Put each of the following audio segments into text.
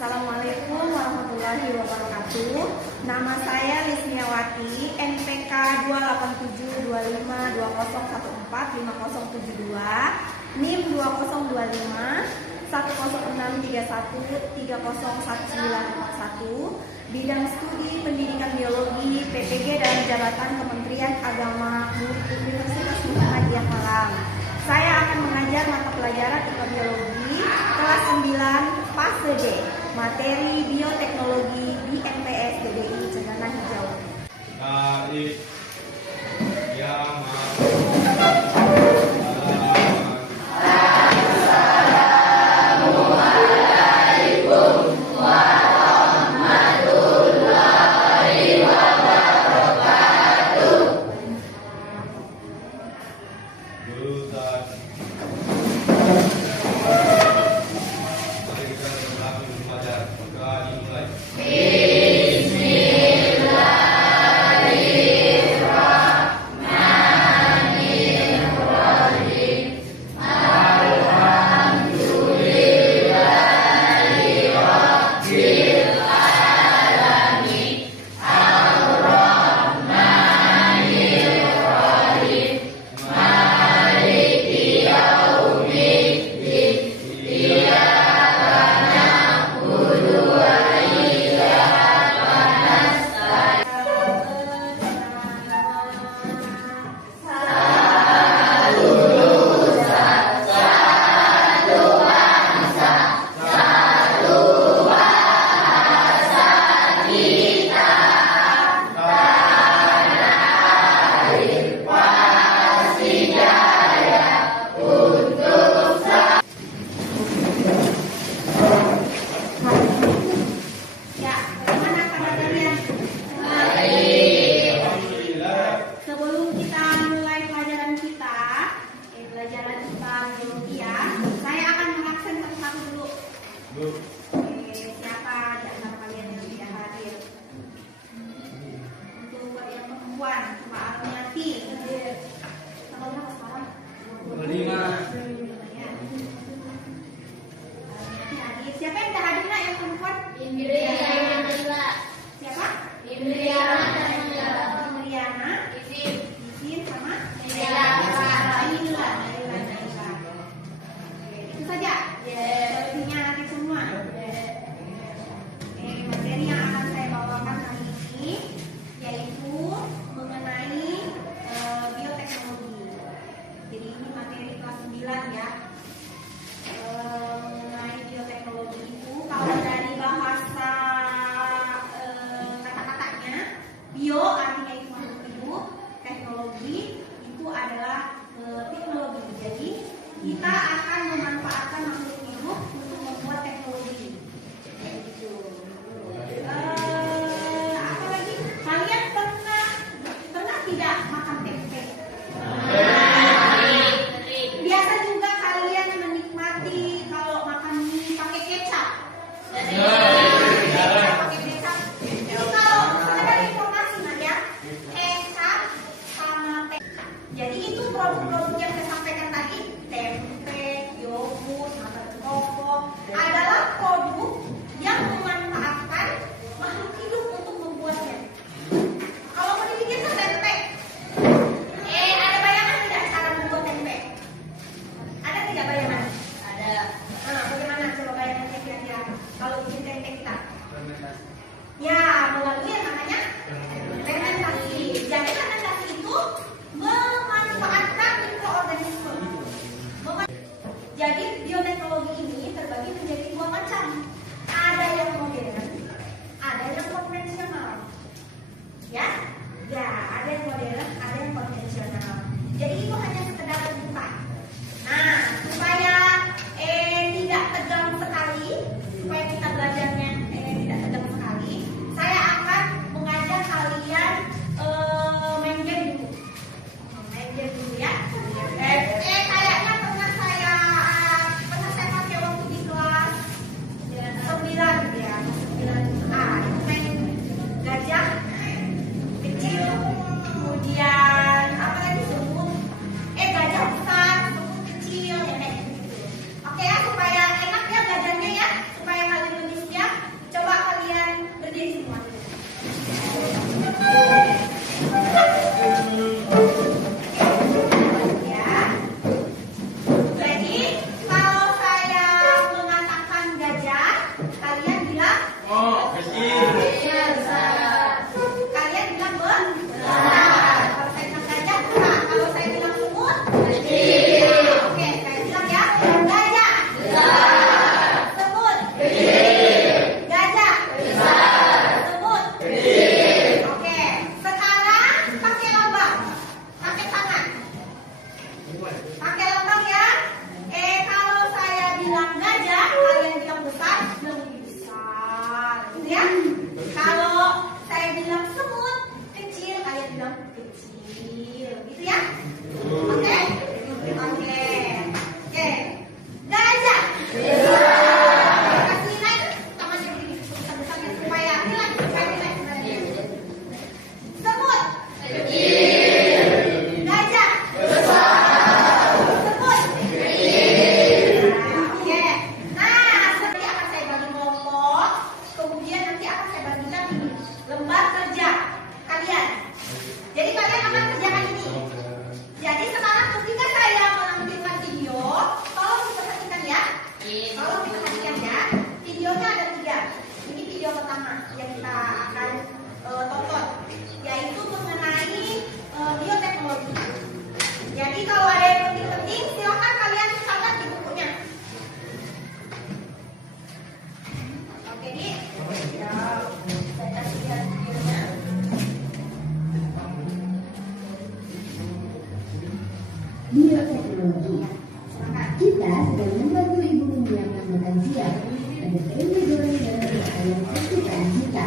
Assalamualaikum warahmatullahi wabarakatuh. Nama saya Lisniawati, NPK 2872520145072, NIM 2025 10631301941, bidang studi pendidikan biologi PPG dan jabatan Kementerian Agama Universitas Muhammadiyah Malang. Saya akan mengajar mata pelajaran IPA Biologi kelas 9 fase D, materi bioteknologi di MPS DBI Cendana Hijau. Siapa di antara kalian yang tidak hadir? Untuk yang perempuan, Mbak Armiati. Tanggal berapa sekarang? 25. Hadir. Siapa yang tidak hadir, nak, yang perempuan? Indriana. Siapa? Indriana. Indriana. Isin sama? Naila. Itu saja. Sepertinya hadir semua. Materi yang akan saya bawakan hari ini yaitu mengenai bioteknologi. Jadi ini materi kelas 9 ya. Mengenai bioteknologi itu kalau dari bahasa kata-katanya, bio artinya itu makhluk hidup, teknologi itu adalah teknologi. Jadi kita akan memanfaatkan makhluk hidup untuk membuat teknologi. Apa lagi? Kalian pernah tidak makan tempe? Biasa juga kalian menikmati kalau makan mie pakai kecap. Pakai kecap. Jadi kalau sekedar informasi ya, kecap sama tempe. Jadi itu produk-produk yang saya sampaikan tadi, tempe, yogurt, mata koko adalah produk yang memanfaatkan makhluk hidup untuk membuatnya. Kalau mau dibikin tempe, ada bayangan tidak cara membuat tempe? Ada tidak bayangan? Ada. Nah, bagaimana coba bayangannya kira-kira kalau bikin tempe kita? Ya, melalui yang namanya fermentasi. Jadi fermentasi itu memanfaatkan mikroorganisme. Jadi bioteknologi ini terbagi menjadi dua macam. Ada yang modern, ada yang konvensional. Ya, ada yang modern, ada yang konvensional. Jadi itu hanya sekedar pembukaan. Nah, supaya tidak tegang sekali, supaya kita belajarnya tidak tegang sekali, saya akan mengajak kalian main game dulu. Kalian bilang benar. Kalau saya bilang gajah, benar. Kalau saya bilang semut, oke, saya bilang ya, gajah. Semut. Gajah. Semut. Oke, sekarang pakai lambang, pakai tangan, pakai lambang ya. Kalau saya bilang gajah, kalian bilang besar, lebih besar, gitu ya. Kalau saya bilang semut kecil, kalian bilang kecil, gitu ya. Oke, oke, oke. Gajah. Kasih nilai tangannya begini, besar-besarnya supaya nilai, supaya nilai. Semut. Gajah. Semut. Oke. Nah, seperti akan saya bagi kelompok. Kemudian nanti akan saya bagikan ini lembar kerja kalian. Jadi kalian akan kerjakan ini. Jadi sekarang ketika saya menampilkan video, tolong diperhatikan ya. Tolong diperhatikan ya. Videonya ada 3. Ini video pertama yang kita akan tonton, yaitu mengenai bioteknologi. Jadi kalau ada yang penting-penting, silakan kalian catat di bukunya. Oke, Dik. Ya, saya kasih lihat videonya. Bioteknologi. Silakan. Kita sedang membantu ibu menyiapkan makan siang. Ada tempe goreng dalam ayam kesukaan kita.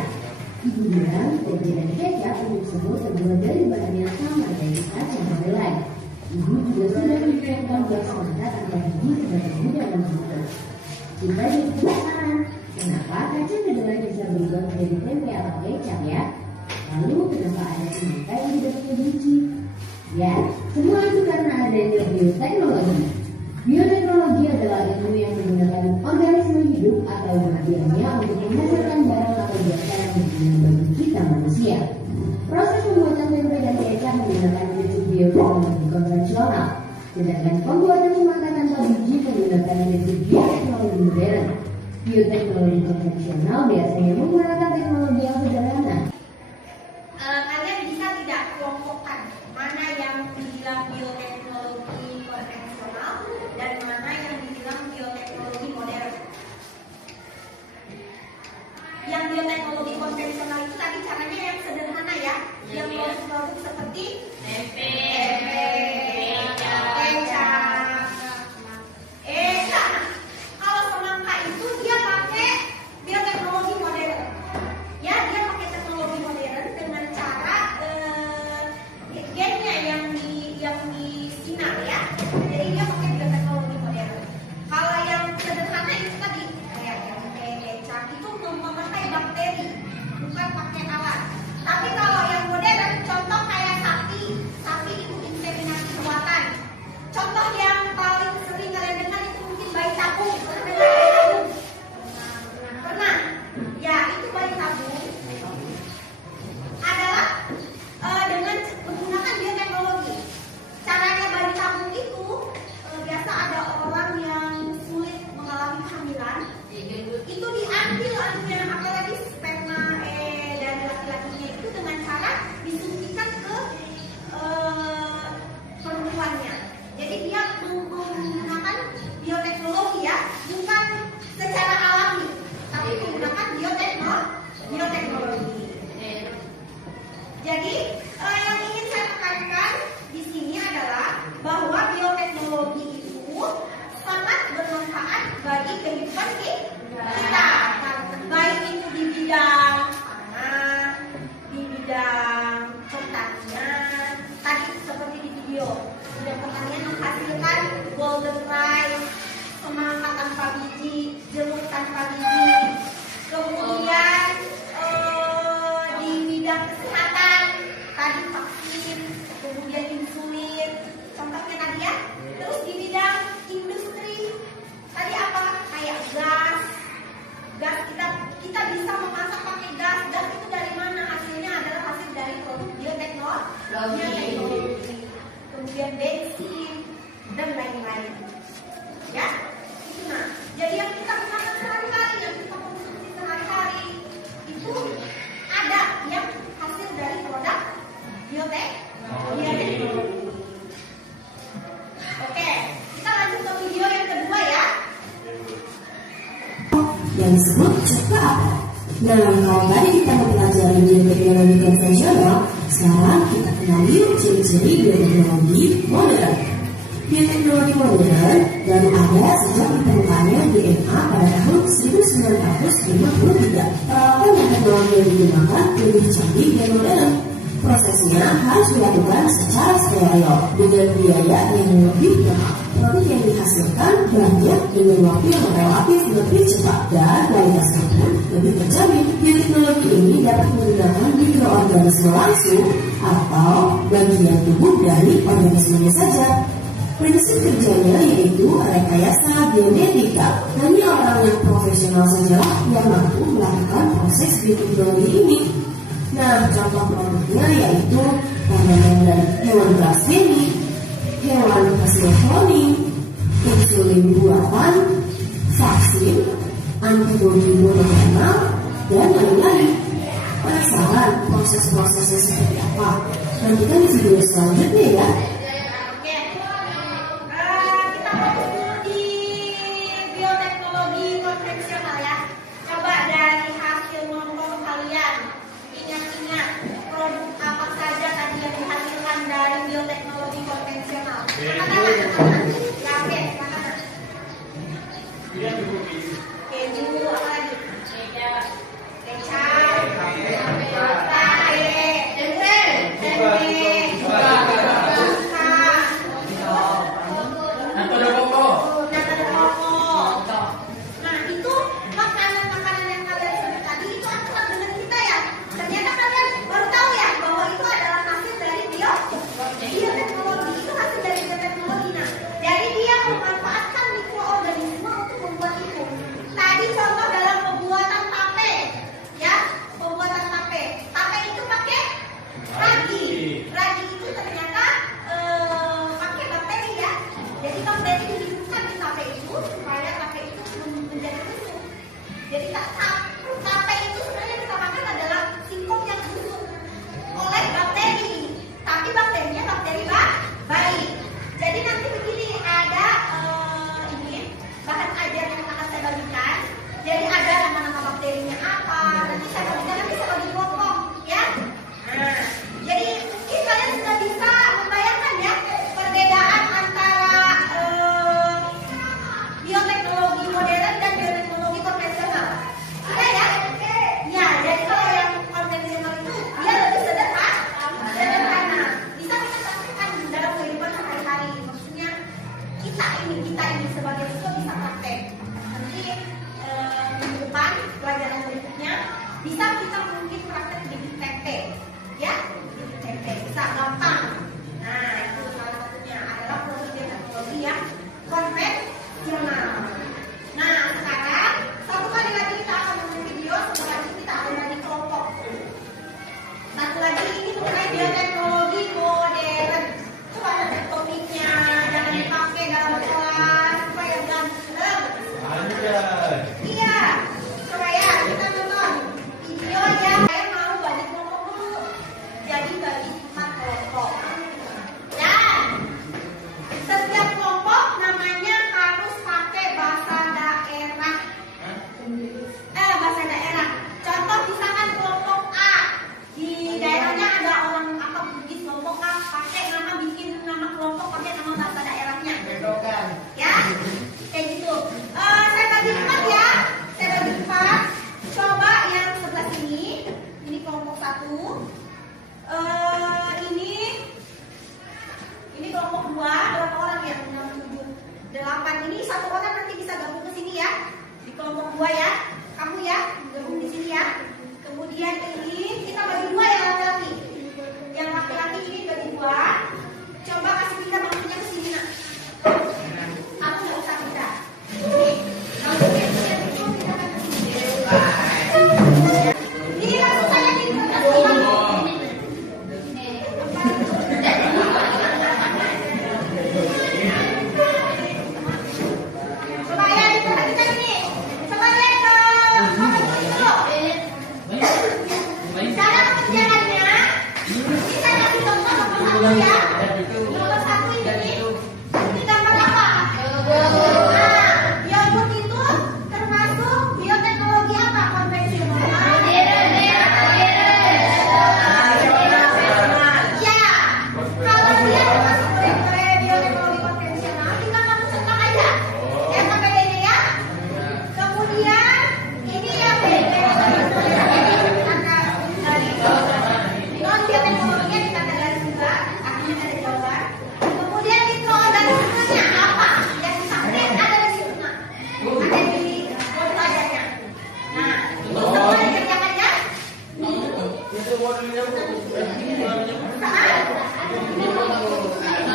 Ibu bilang tempe dan kecap untuk semua terbuat dari bahan yang sama dari kacang kedelai. Ibu juga sudah menyiapkan beras mata tanpa biji sebagai mudah menentukan. Kita jadi penasaran, kenapa kacang kedelai bisa berubah menjadi tempe atau kecap ya? Lalu kenapa ada semangka yang tidak punya biji? Ya, semua itu karena adanya bioteknologi. Bioteknologi adalah ilmu yang menggunakan organisme hidup atau bagiannya untuk menghasilkan barang atau jasa yang berguna bagi kita manusia. Proses pembuatan tempe dan kecap menggunakan prinsip bioteknologi konvensional, sedangkan pembuatan semangka tanpa biji menggunakan prinsip bioteknologi modern. Bioteknologi konvensional biasanya menggunakan teknologi yang sederhana. Kalian bisa tidak kelompokkan mana yang dibilang bioteknologi konvensional dan mana yang dibilang bioteknologi modern? Yang bioteknologi konvensional itu tadi caranya yang sederhana ya, yang produk-produk seperti tempe, kecap. Kalau semangka itu dia pakai bioteknologi modern. Ya, dia pakai teknologi modern dengan cara gennya yang disinar ya. Jadi dia pakai bioteknologi modern. Kalau yang sederhana itu tadi kayak tempe, kecap itu memakai bakteri, bukan pakai alat. Tapi kalau yang modern, contoh kayak sapi itu inseminasi buatan. Contoh yang paling sering kalian dengar itu mungkin bayi tabung. Pernah dengar bayi tabung? Pernah? Ya, itu bayi tabung adalah dengan menggunakan bioteknologi. Caranya bayi tabung itu biasa ada orang yang sulit mengalami kehamilan, itu diambil anunya apalagi sperma dari laki-lakinya itu dengan cara disuntikan ke perempuannya. Jadi dia menggunakan bioteknologi ya, bukan secara alami, tapi menggunakan bioteknologi. Jadi yang ingin saya tekankan di sini adalah bahwa bioteknologi itu sangat bermanfaat bagi kehidupan kita, baik itu di bidang pangan, di bidang pertanian. Tadi seperti di video, bidang pertanian menghasilkan golden rice, semangka tanpa biji, jeruk tanpa biji. Kemudian di bidang kesehatan, tadi vaksin, kemudian insulin, contohnya tadi ya. Terus di bidang industri, tadi apa? Kayak gas kita bisa memasak pakai gas. Gas itu dari mana? Hasilnya adalah hasil dari produk bioteknologi. Kemudian bensin dan lain-lain. Ya, itu nah. Jadi yang kita gunakan sehari-hari, yang kita konsumsi sehari-hari coba apa? Nah, kalau tadi kita mempelajari bioteknologi konvensional, sekarang kita kenal yuk ciri-ciri bioteknologi modern. Bioteknologi modern baru ada sejak ditemukannya DNA pada tahun 1953. Peralatan dan teknologi yang digunakan lebih canggih dan modern. Prosesnya harus dilakukan secara steril dengan biaya yang lebih mahal. Produk yang dihasilkan banyak dengan waktu yang relatif lebih cepat dan kualitasnya pun lebih terjamin. Bioteknologi ini dapat menggunakan mikroorganisme langsung atau bagian tubuh dari organismenya saja. Prinsip kerjanya yaitu rekayasa genetika. Hanya orang yang profesional sajalah yang mampu melakukan proses bioteknologi ini. Nah, contoh produknya yaitu tanaman dari hewan transgeni, hewan hasil kloning, insulin buatan, vaksin, antibodi monoklonal, dan lain-lain. Penasaran proses-prosesnya seperti apa? Nantikan di video selanjutnya ya. Oke. Kita fokus dulu di bioteknologi konvensional ya. Coba dari hasil nonton kalian ingat-ingat produk apa saja tadi yang dihasilkan dari bioteknologi konvensional. Katakan. Ya, oke, katakan. Keju, apa lagi? Kecap. Tempe.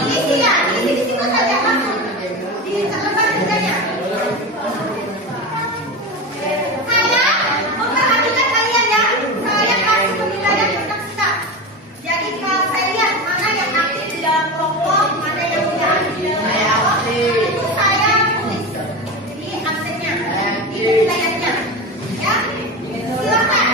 Diisi ya, di situ saja langsung. Dilepas kerjanya. Saya memperhatikan kalian ya. Saya kasih penilaian tentang sikap. Jadi kalau saya lihat mana yang aktif di dalam kelompok, mana yang tidak aktif di dalam kelompok, itu saya tulis di absennya, di penilaiannya. Ya, silakan.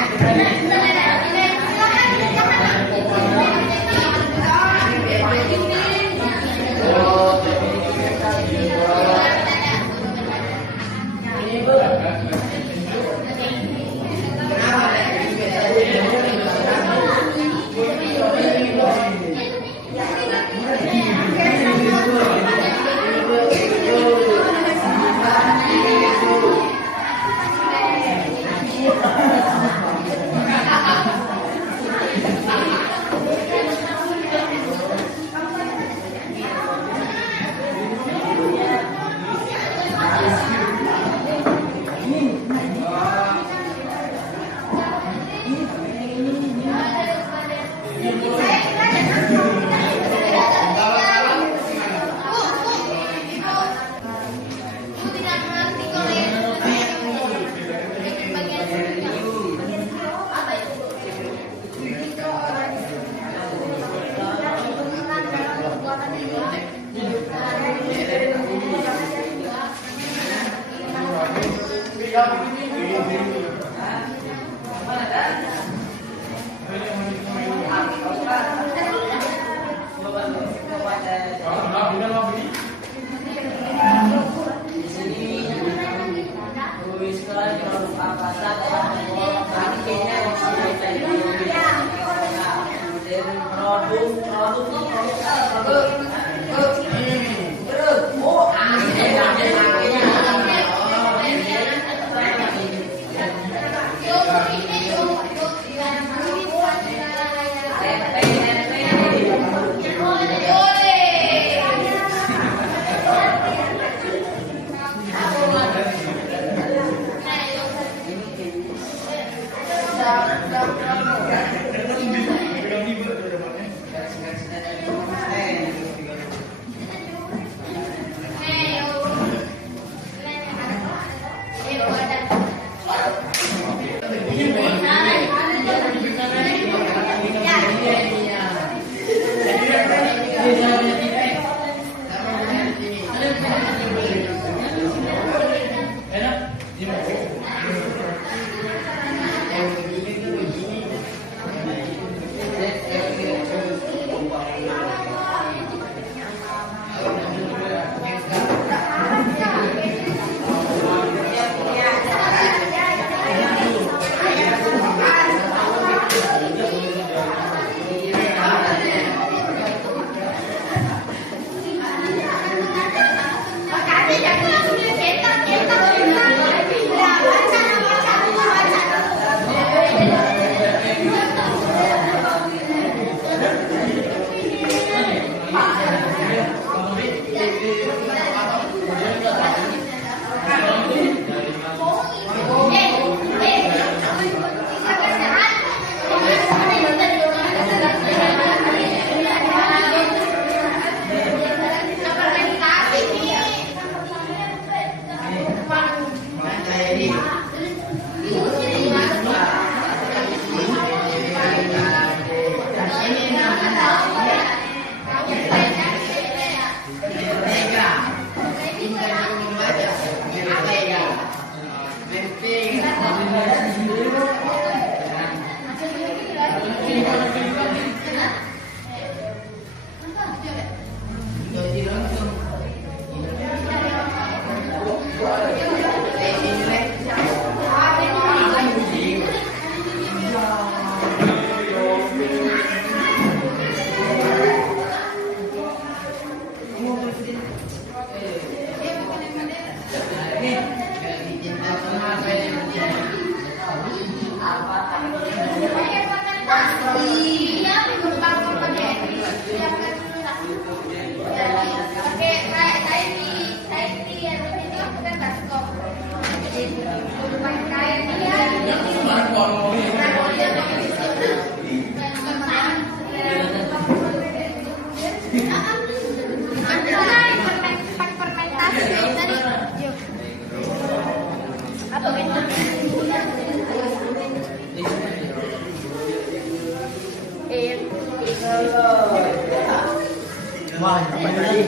Wah, apa tadi?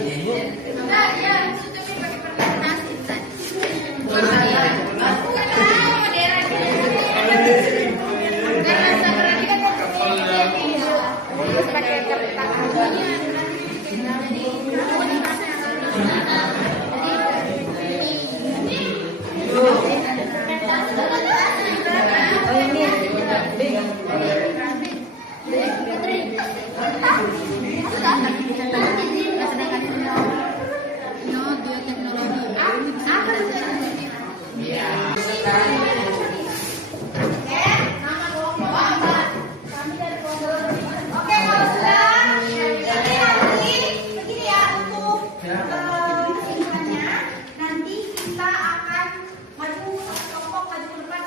Enggak, ya, tutupin pakai permen nasi. Oke, kalau sudah, jadi nanti begini ya untuk kesimpulannya. Nanti kita akan maju satu kelompok maju ke depan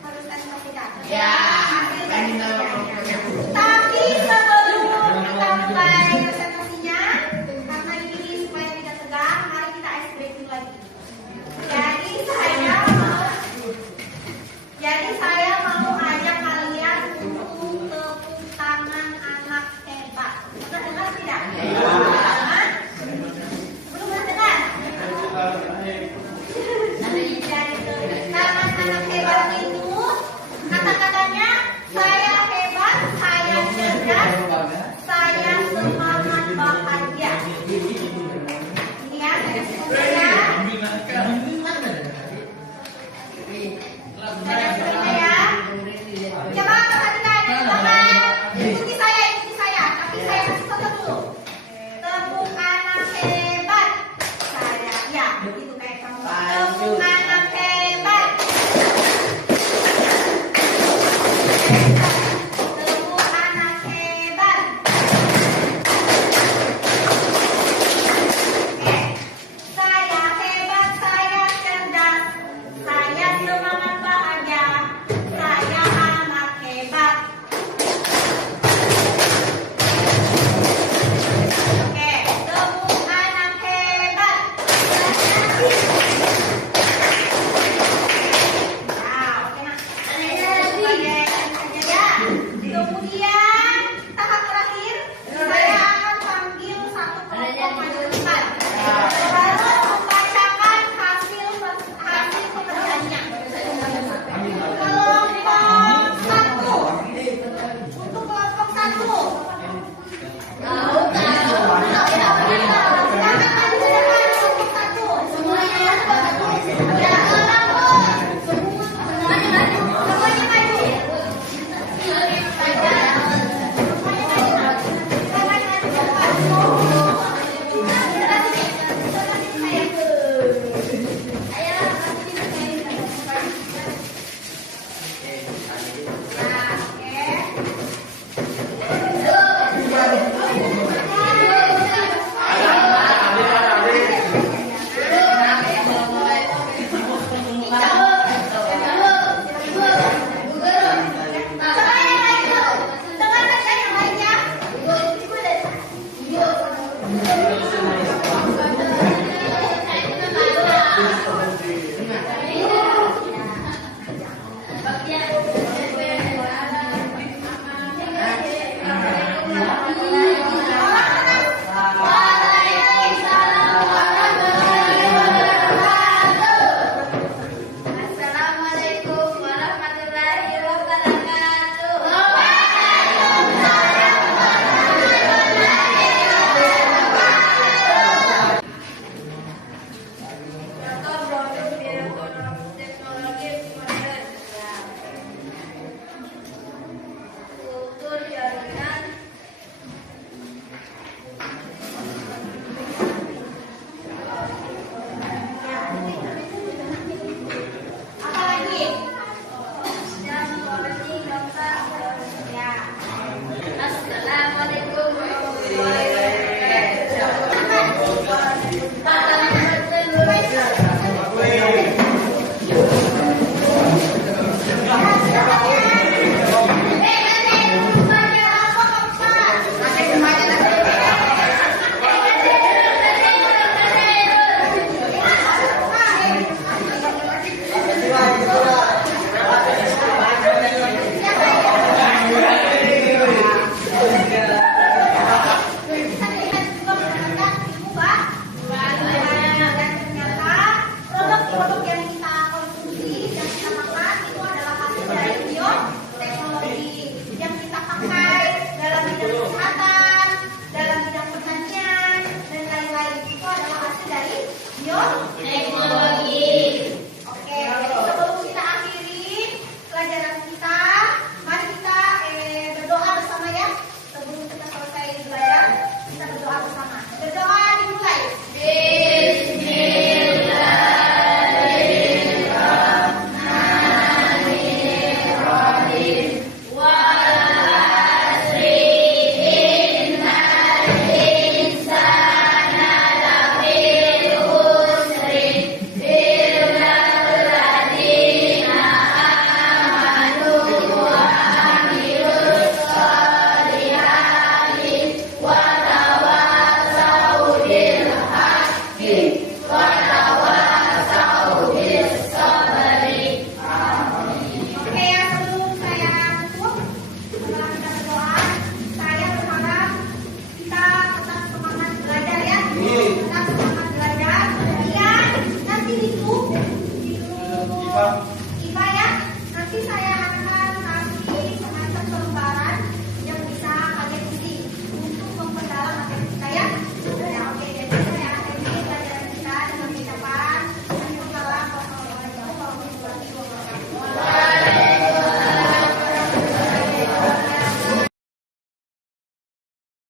harus kasih pastikan. Ya. Tapi sebelum kita mulai presentasinya, karena ini supaya tidak tegang, mari kita ice breaking lagi. Jadi saya mau ajak kalian untuk tepuk tangan anak hebat. Pernah dengar tidak? Belum pernah dengar? Jadi tepuk tangan anak hebat itu kata-katanya saya hebat, saya cerdas, saya semangat bahagia. Ini ya, saya kasih ya. Ya. Coba perhatikan di belakang. Ikuti saya. Tapi saya kasih contoh dulu. Tepuk anak hebat. Saya, ya, begitu kayak kamu. Tepuk anak hebat. Tepuk anak hebat. Oke. Saya hebat, saya cerdas, saya semangat bahagia, saya anak hebat. Oke, tepuk anak hebat. Nah, oke nak. Sebagai saja ya. pembelajaran kita